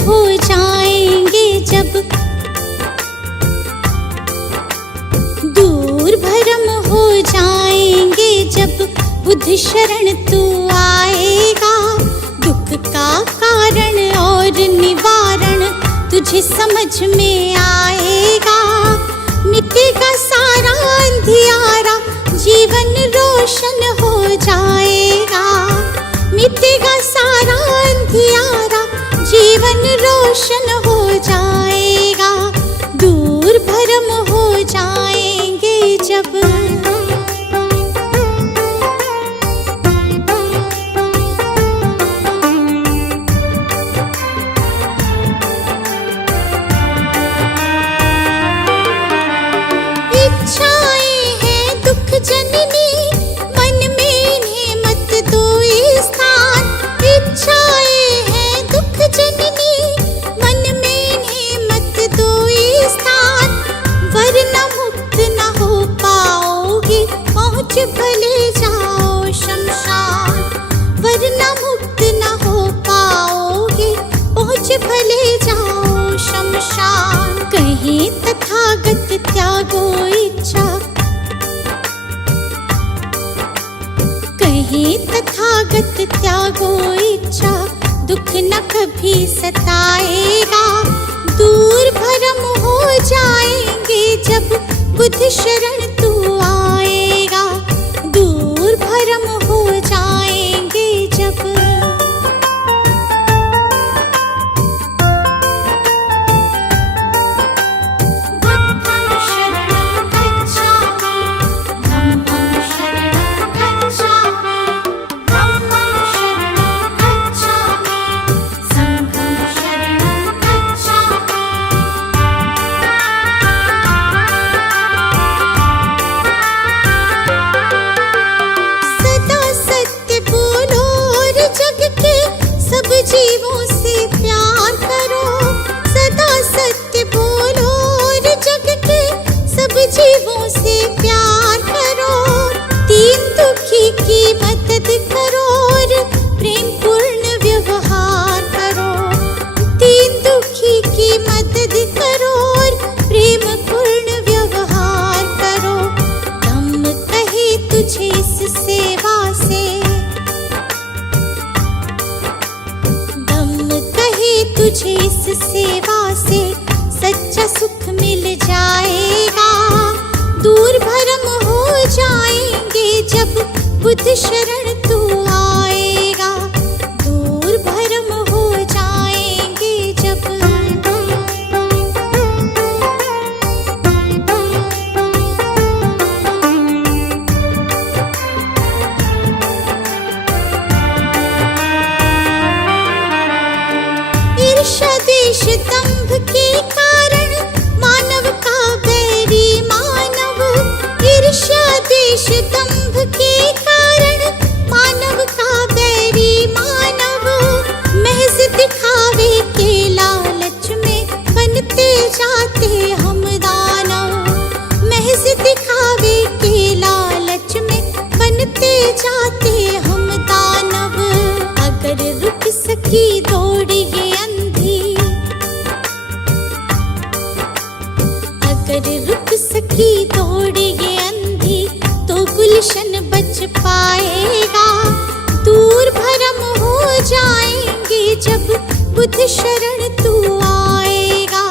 हो जाएंगे जब, दूर भरम हो जाएंगे जब बुद्ध शरण तू आएगा। दुख का कारण और निवारण तुझे समझ में आएगा। मिटेगा सारा अंधियारा, जीवन रोशन हो जाएगा। मिटेगा सारा अंधियारा, जीवन रोशन हो जाएगा। दूर भरम हो जाएंगे जब। इच्छाएं हैं दुख जननी, मन में इन्हें मत दो स्थान। इच्छाएं हैं दुख जननी, मन में इन्हें मत दो स्थान। वरना मुक्त न हो पाओगे, पहुँच भले जाओ शमशान। वरना मुक्त न हो पाओगे, पहुँच भले जाओ शमशान। कहीं तथागत त्यागो इच्छा, कहीं तथागत त्यागो इच्छा। दुख न कभी सताएगा। दूर भरम हो जाएंगे जब बुद्ध शरण तू आएगा। दूर भरम हो जाएंगे जब। जीवों से प्यार करो, सदा सत्य बोलो और जग के सब जीवों से प्यार करो। दीन दुखी की मदद करो और प्रेम पूर्ण व्यवहार करो। दीन दुखी की मदद करो और प्रेम पूर्ण व्यवहार करो। धम्म कहे तुझे इस सेवा से, तुझे इस सेवा से सच्चा सुख मिल जाएगा। दूर भरम हो जाएंगे जब बुद्ध शरण तू आएगा। दूर भरम हो जाएंगे जब। ईर्ष्या द्वेष दंभ के कारण मानव का बैरी मानव। ईर्ष्या द्वेष दंभ के कारण मानव का बैरी मानव। महज दिखावे के लालच में बनते जाते हम दानव। महज दिखावे के लालच में बनते जाते हम दानव। अगर रुक सकी दौड़ ये अंधी, अगर रुक सकी दौड़ ये अंधी, तो गुलशन बच पाएगा। दूर भरम हो जाएंगे जब बुद्ध शरण तू आएगा।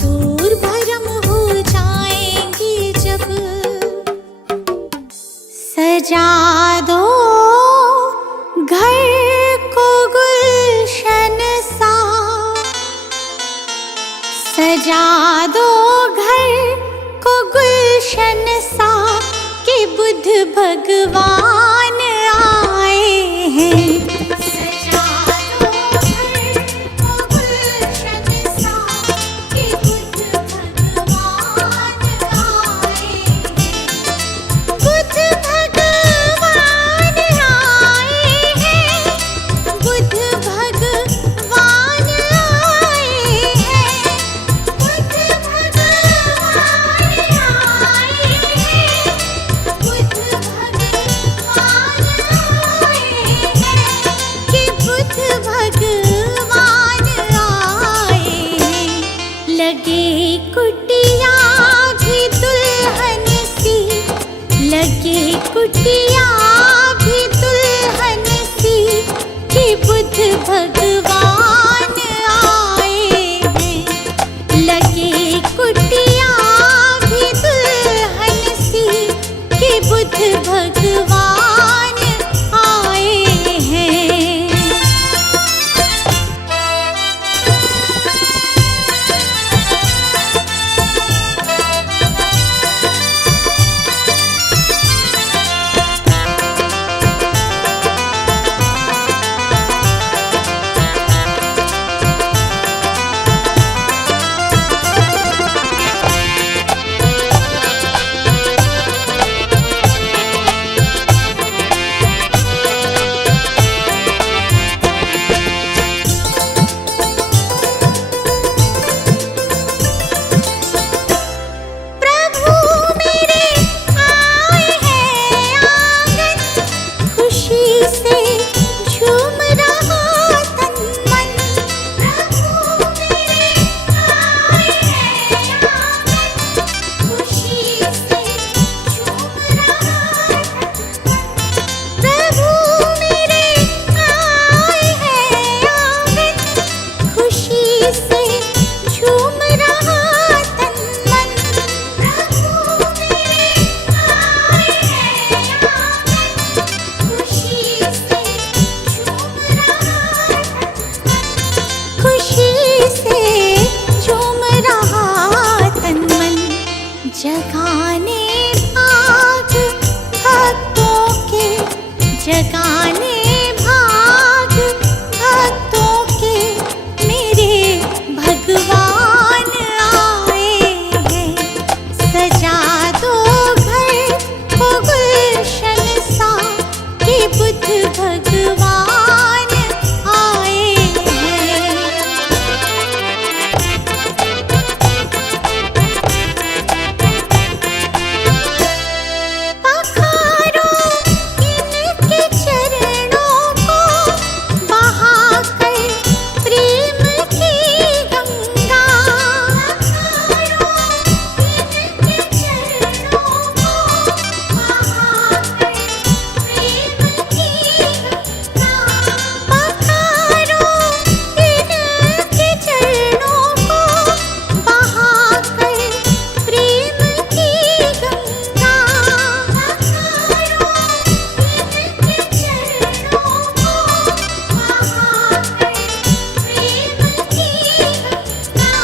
दूर भरम हो जाएंगे जब। सजा दो घर को गुलशन सा, सजा दो घर को गुलशन सा, कि बुद्ध भगवान आए हैं। सजा दो घर को गुलशन सा, कि बुद्ध भगवान आए हैं। बुद्ध भगवान आए हैं। बुद्ध भगवान आए हैं। बुद्ध भगवान आए हैं। बुद्ध भगवान आए हैं। जगाने भाग भक्तों के, जगाने भाग भक्तों के, मेरे भगवान आए हैं। सजा दो घर को गुलशन सा, कि बुद्ध भगवान आए हैं। पखारो इनके चरणों को, बहाकर प्रेम की गंगा। पखारो इनके चरणों को, बहाकर प्रेम की गंगा। पखारो इनके चरणों को, बहाकर प्रेम की गंगा। पखारो इनके चरणों को, बहाकर प्रेम की गंगा।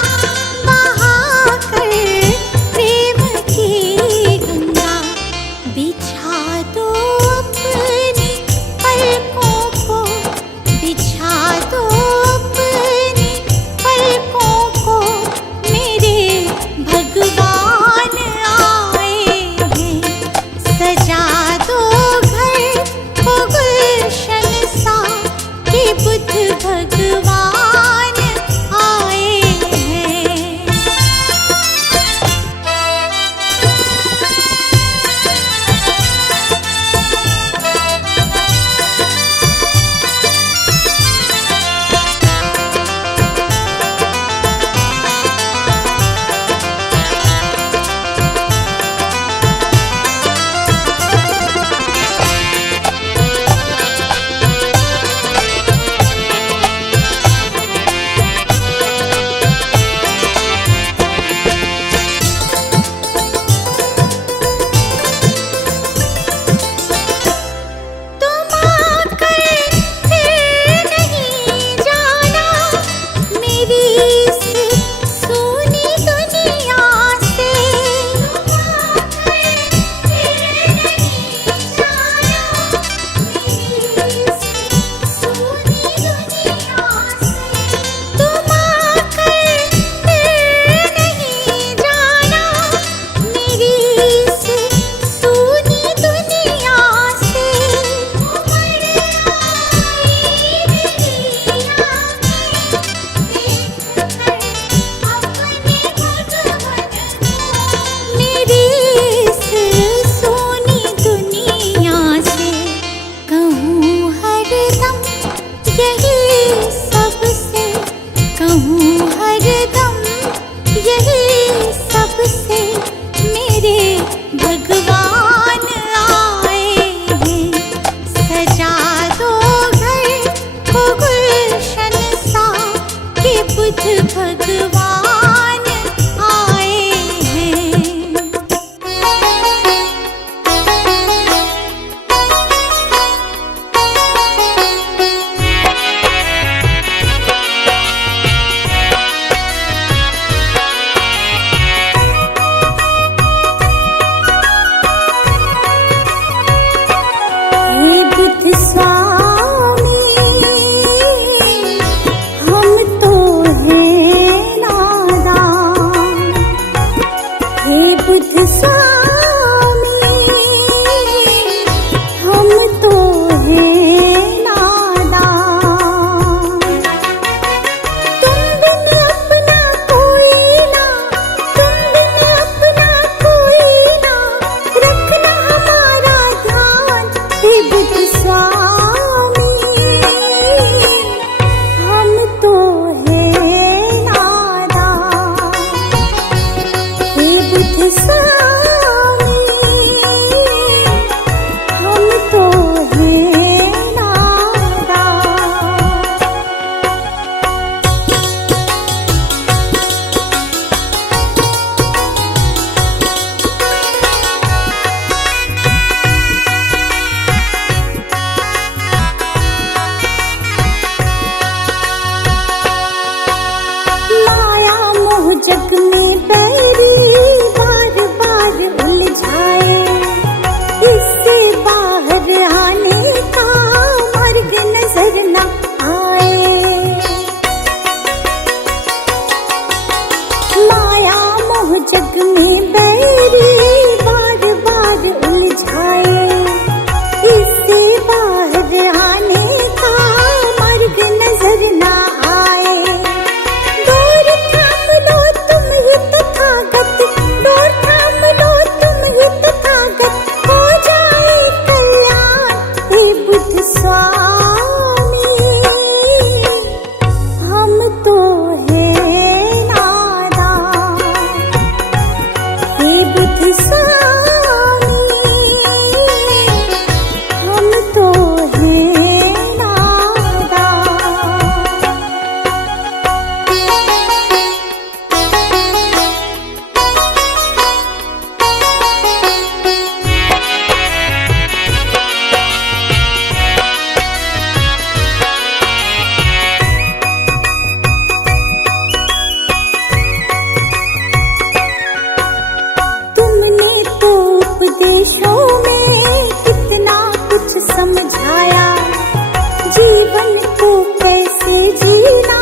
बहाकर प्रेम की गंगा। बिछा दो अपनी पलकों को, बिछा दो अपनी पलकों को, मेरे भगवान आए हैं। सजा दो घर को गुलशन सा, कि बुद्ध भगवान आए हैं। तुम आकर फिर नहीं जाना मेरी इस सूनी दुनिया से। तुम आकर फिर नहीं जाना मेरी इस सूनी दुनिया से। तुम आकर फिर नहीं जाना मेरी इस सूनी दुनिया से। उमड़ आई मेरी आँखें देखकर अपने भगवन को। मेरी इस सूनी दुनिया से कहूँ हरदम यही सबसे, कहूँ हरदम यही सबसे, मेरे भगवान आए हैं। सजा दो घर को गुलशन सा, कि बुद्ध भगवान आए हैं। हे बुद्ध स्वामी, हम तो हैं नादान। हे बुद्ध स्वामी, हम तो हैं नादान। तुम बिन अपना कोई ना, तुम बिन अपना कोई ना, रखना हमारा ध्यान। हे बुद्ध स्वामी, हम तो हैं नादान। हे बुद्ध स्वामी, हम तो हैं नादान। माया मोह जग में बैरी बार बार में बैरी बार बार उलझाए, इससे बाहर आने का मार्ग नजर ना आए। डोर थाम लो तुम ही तथागत, डोर थाम लो तुम ही तथागत, हो जाए कल्याण हे बुद्ध स्वामी। हम तो हैं नादान हे बुद्ध स्वामी, हम तो हैं नादान। तुमने तो उपदेशों में कितना कुछ समझाया, जीवन को कैसे जीना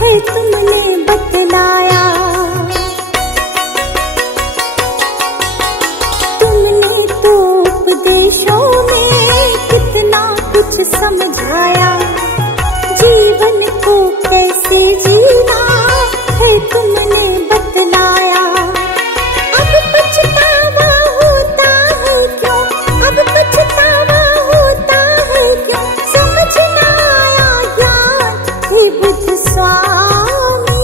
है तुमने बतलाया। तुमने तो उपदेशों में कितना कुछ समझाया, जीवन को कैसे जीना है तुमने बतलाया। अब पछतावा होता है क्यों, अब पछतावा होता है क्यों, समझ ना आया ज्ञान हे बुद्ध स्वामी।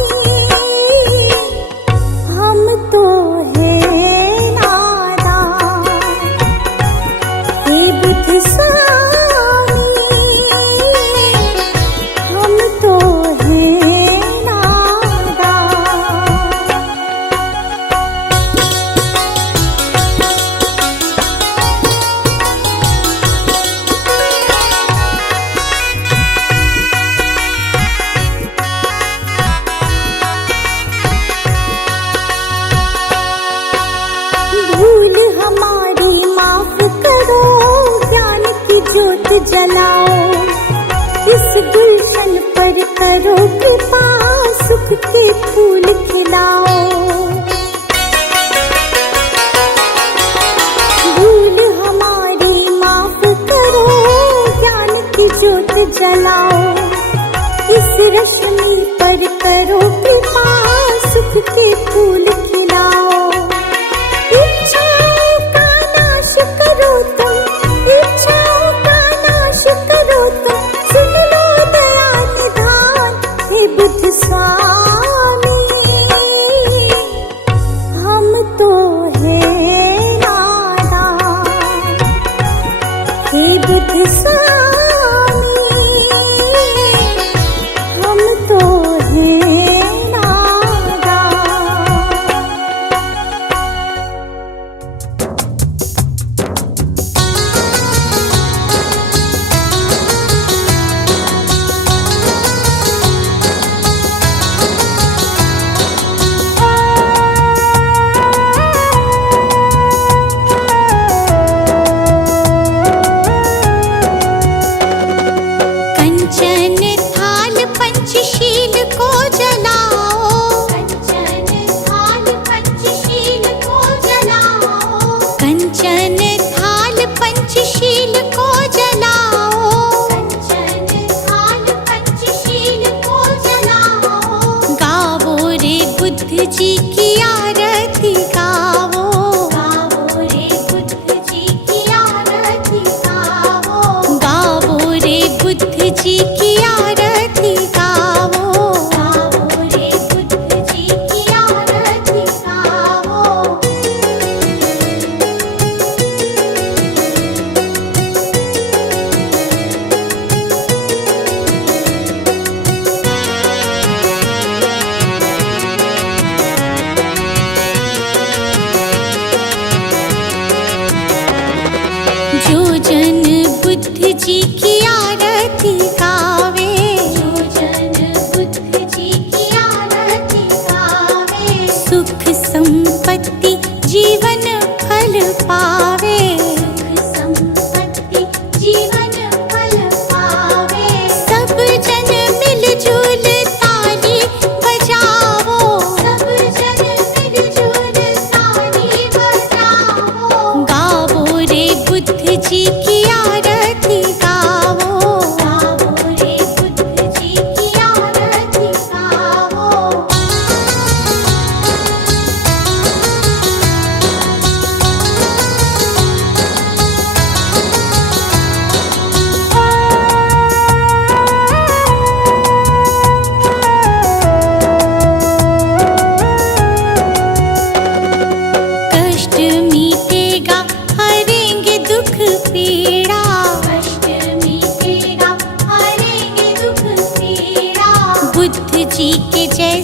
हम तो हैं नादान हे बुद्ध स्वामी, हम तो हैं नादान। भूल हमारी माफ करो, ज्ञान की ज्योत जलाओ, इस गुलशन पर करो कृपा, सुख के फूल खिलाओ। भूल हमारी माफ करो, ज्ञान की ज्योत जलाओ, इस रश्मि पर करो कृपा, सुख के फूल खिलाओ। इच्छाओं का नाश करो तुम, इच्छाओं का नाश करो तुम, सुन लो दया निधान हे बुद्ध स्वामी। हम तो हैं नादान हे बुद्ध स्वामी, हम तो हैं नादान। कंचन थाल पंचशील को जलाओ, कंचन थाल पंचशील को जलाओ, कंचन थाल पंचशील को जलाओ, कंचन थाल पंचशील को जलाओ। गावो रे बुद्ध जी की आरती गावो, गावो रे बुद्ध जी की आरती गावो, गावो रे बुद्ध जी की आरती गावो, गावो रे बुद्ध जी की आरती गावो।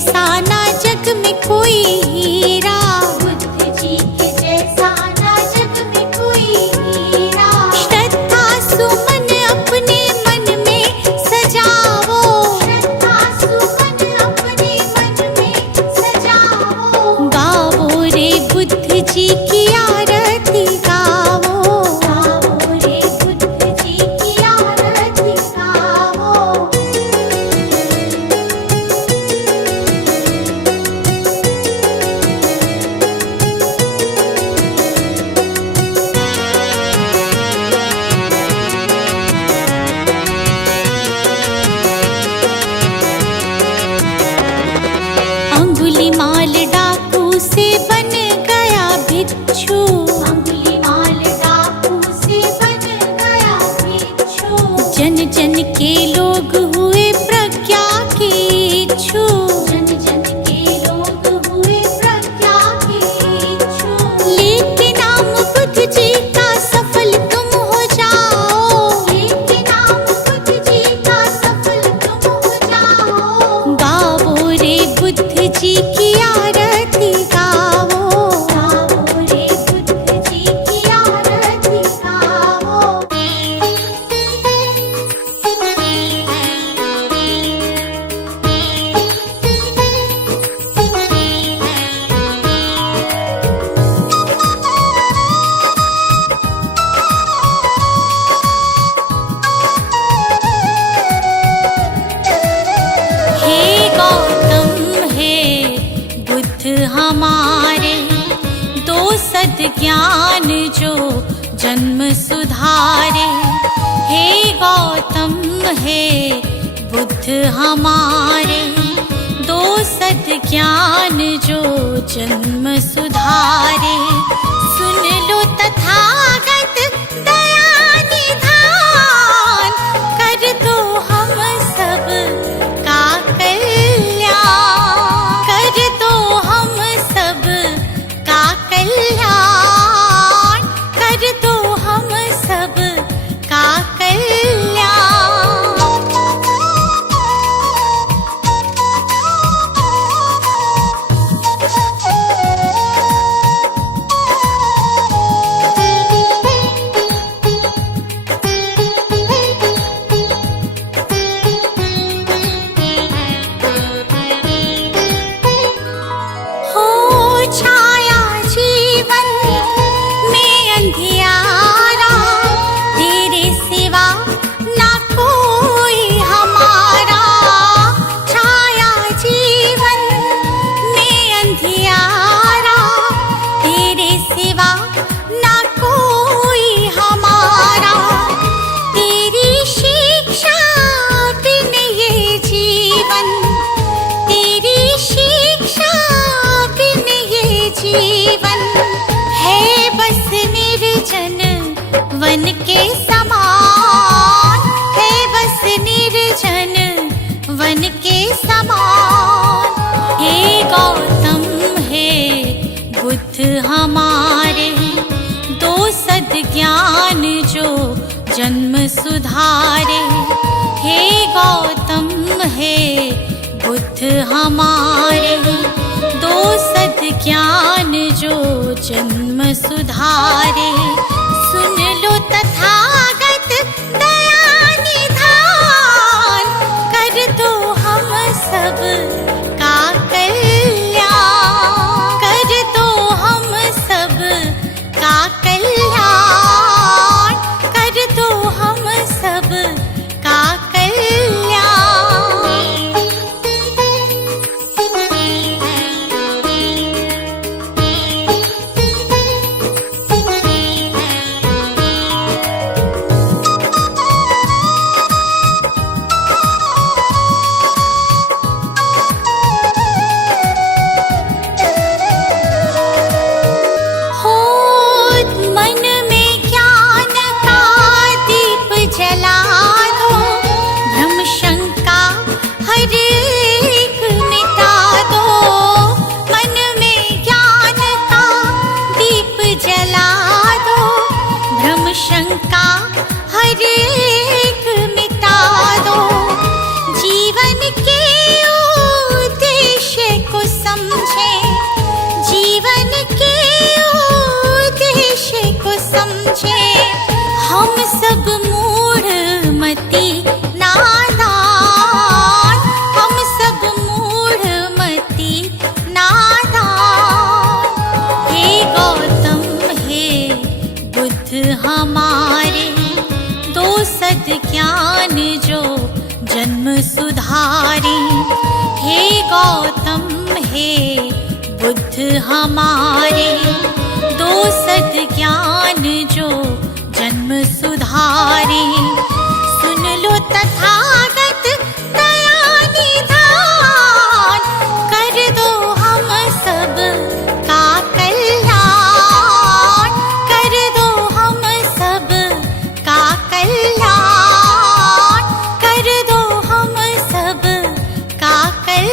जैसा ना जग में कोई हीरा, बुद्ध जी के जैसा ना जग में कोई हीरा। श्रद्धा सुमन अपने मन में सजाओ, श्रद्धा सुमन अपने मन में सजाओ। गाओ रे बुद्ध जी की आरती गाओ, गाओ रे बुद्ध जी की आरती गाओ। अंगुलीमाल डाकू से बन गया भिक्षु, अंगुलीमाल डाकू से बन गया भिक्षु। जन जन के लोग हुए प्रज्ञा के इच्छु, जन जन के लोग हुए प्रज्ञा के इच्छु। लेके नाम बुद्ध जी का सफल तुम हो जाओ, लेके नाम बुद्ध जी का सफल तुम हो जाओ। गाओ रे बुद्ध जी की आरती गाओ, गाओ रे बुद्ध जी की आरती गाओ। हे गौतम हे बुद्ध हमारे, दो सद ज्ञान जो जन्म सुधारे। हे गौतम हे बुद्ध हमारे, दो सद ज्ञान जो जन्म सुधारे। सुन लो तथागत दया निधान, कर दो हम सब का कल्याण, कर दो हम सब का कल्याण, कर दो हम सब का कल्याण। हो छाया जीवन में अंधियारा, तेरे सिवा ना कोई हमारा। छाया जीवन में अंधियारा, तेरे सिवा ना कोई हमारा। तेरी शिक्षा बिन ये जीवन, तेरी शिक्षा बिन ये जीवन है बस निर्जन वन के समान, है बस निर्जन वन के समान। हे गौतम हे बुद्ध हमारे, दो सद ज्ञान जो जन्म सुधारे। हे गौतम हे बुद्ध हमारे, दो सद ज्ञान जो जन्म सुधारे। सुन लो तथागत दया निधान, कर दो हम सब का कल्याण, कर दो हम सब का कल्याण, कर दो हम सब का कल्याण। समझे, जीवन के उद्देश्य को समझे। हम सब मूढ़मती नादान, हम सब मूढ़मती नादान। हे गौतम हे बुद्ध हमारे, दो सद ज्ञान जो जन्म सुधारी। हे गौतम हे बुद्ध हमारे, दो सद ज्ञान जो जन्म सुधारी। सुन लो तथागत दया निधान, कर दो हम सब का कल्याण, कर दो हम सब का कल्याण, कर दो हम सब का कल्याण।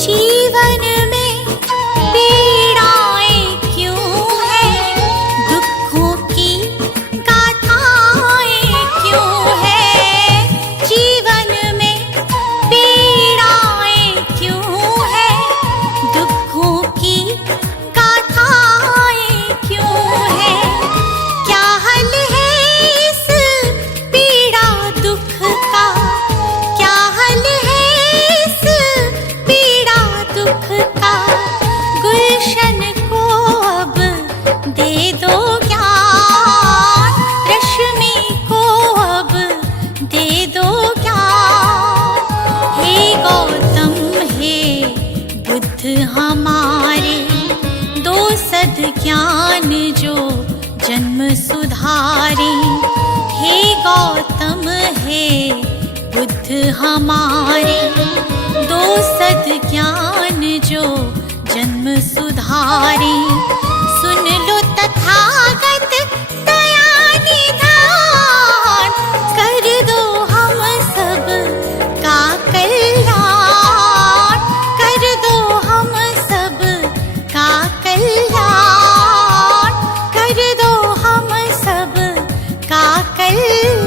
जीवन में पीड़ाएं क्यों हैं, दुखों की गाथाएं क्यों हैं। जीवन में पीड़ाएं क्यों हैं, दुखों की गाथाएं क्यों हैं। क्या हल है इस पीड़ा दुख का, क्या हल है इस पीड़ा दुख का। गुलशन को अब दे दो ज्ञान, रश्मि को अब दे दो ज्ञान। हे गौतम हे बुद्ध हमारे, दो सद ज्ञान जो जन्म सुधारी। हे गौतम हे बुद्ध हमारे, दो सद ज्ञान जो जन्म सुधारी। सुन लो तथागत दया निधान, कर दो हम सब का कल्याण, कर दो हम सब का कल्याण, कर दो हम सब का कल्याण।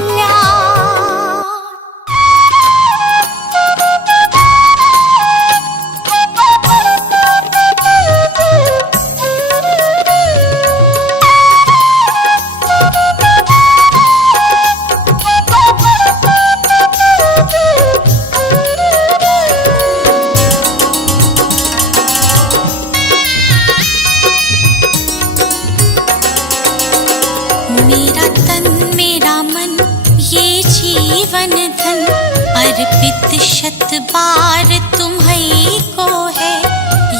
मेरा तन मेरा मन ये जीवन धन, अर्पित शत बार तुम्हीं को है।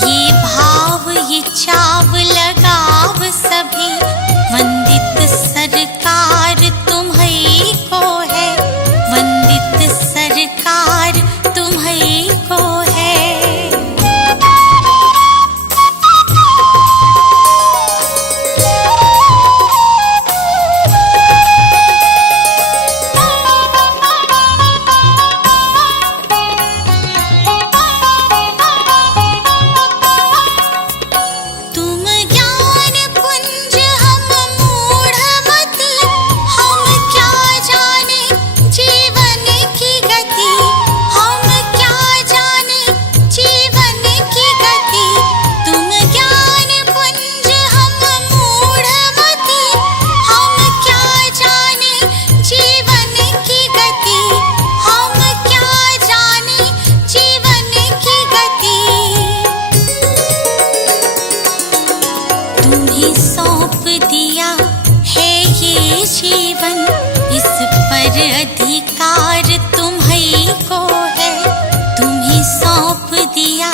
ये भाव ये चाव लगाव सभी, वंदित सरकार तुम्हीं को है, वंदित सरकार तुम्हीं को है। अधिकार तुम्हीं को है, तुम्हीं सौंप दिया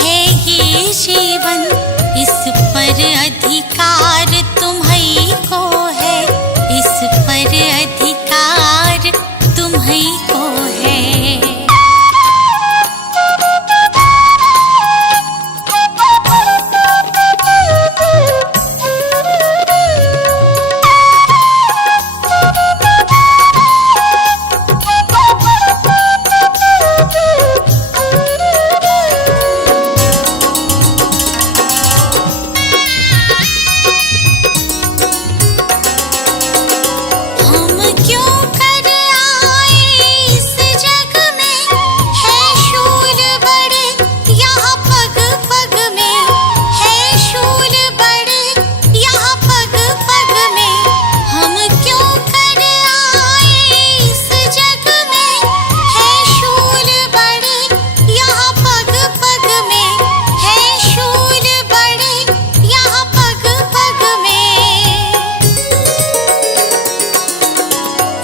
है ये जीवन, इस पर अधिकार तुम्हीं को है, इस पर अधिकार तुम्हीं को है।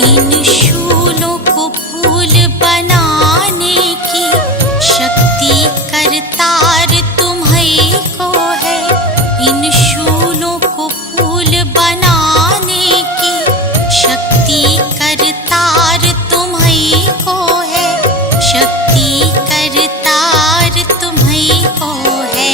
इन शूलों को फूल बनाने की शक्ति करतार तुम्हीं को है। इन शूलों को फूल बनाने की शक्ति करतार तुम्हीं को है। शक्ति करतार तुम्हीं को है।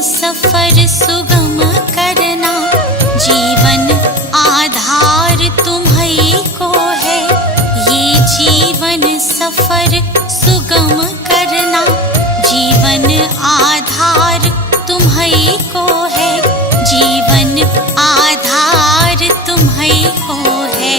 सफर सुगम करना जीवन आधार तुम्हीं को है। ये जीवन सफर सुगम करना जीवन आधार तुम्हीं को है। जीवन आधार तुम्हीं को है।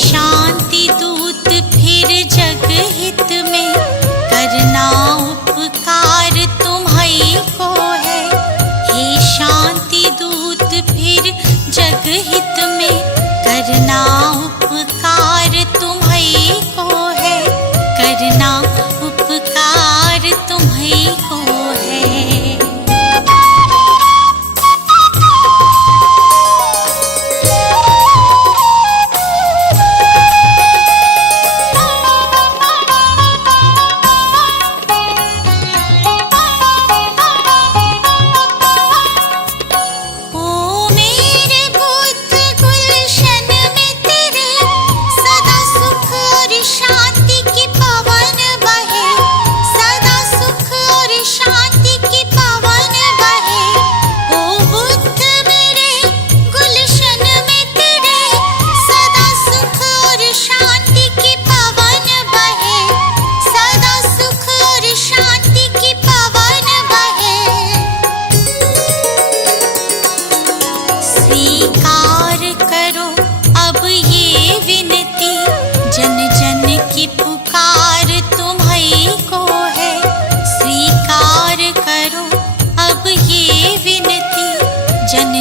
शांति दूत फिर जग हित में करना उपकार तुम्हीं को है। हे शांति दूत फिर जग हित में करना उपकार तुम्हीं को है। करना उपकार तुम्हीं को है। स्वीकार करो अब ये विनती, जन जन की पुकार तुम्हीं को है। स्वीकार करो अब ये विनती, जन